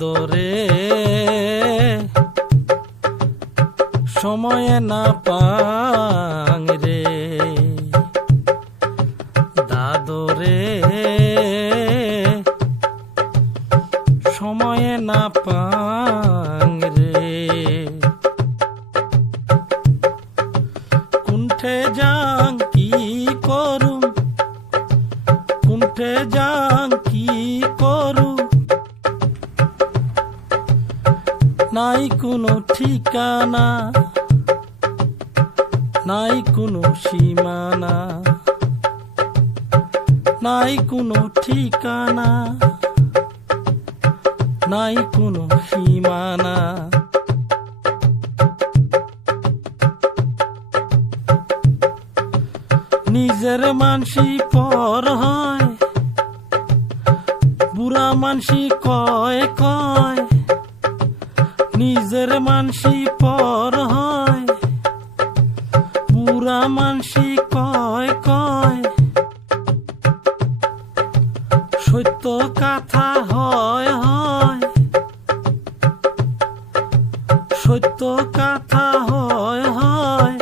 দাদরে সময়ে না পাং রে, দাদরে সময়ে না পাং রে। কুণ্ঠে যাং কি করুম, কুণ্ঠে যাং কি করু, নাই কোনো ঠিকানা, নাই কোনো সীমানা, নাই কোনো ঠিকানা, নাই কোনো সীমানা। নিজের মানসি পর হয়, বুড়া মানসি কয় কয়, নিজের মানসি পর হয়, বুড়া মানসি কয় কয়। সত্য কথা হয় হয়, সত্য কথা হয় হয়,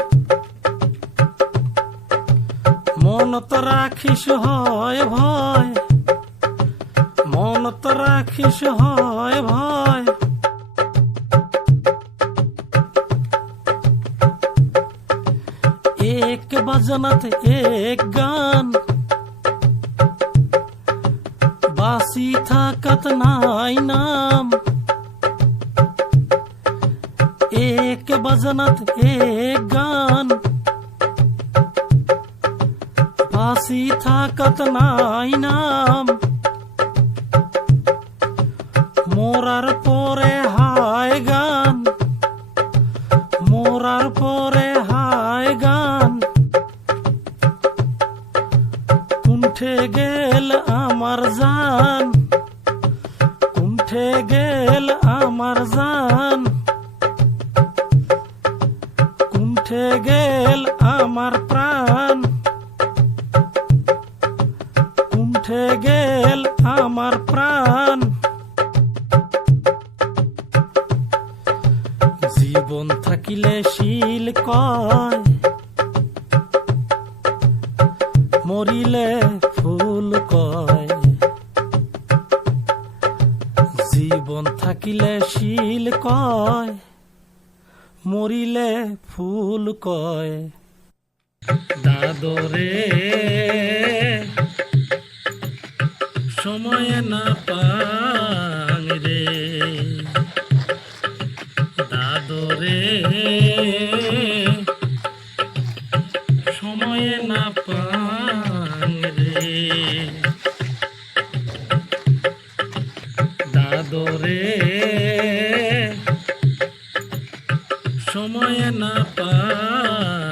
মনত রাখিস হয় ভয়, মনত রাখিস হয় ভয়। এক বাজনাত এক গান, বাসি থাকাত নাই নাম। এক বাজনাত এক গান, বাসি থাকাত নাই নাম। মোরার পরে হায় গান, মোরার পরে হায় গান। কুণ্ঠে গেল আমার জান, কুণ্ঠে গেল আমার জান, কুণ্ঠে গেল আমার প্রাণ, কুণ্ঠে গেল আমার প্রাণ। জীবন থাকিলে শিল কয়, মরিলে ফুল কয়। জীবন থাকিলে শিল কয়, মরিলে ফুল কয়। দাদরে সময়ে না পাং রে, দাদরে সময়ে না পাং রে, দাদরে সময়ে না পাং।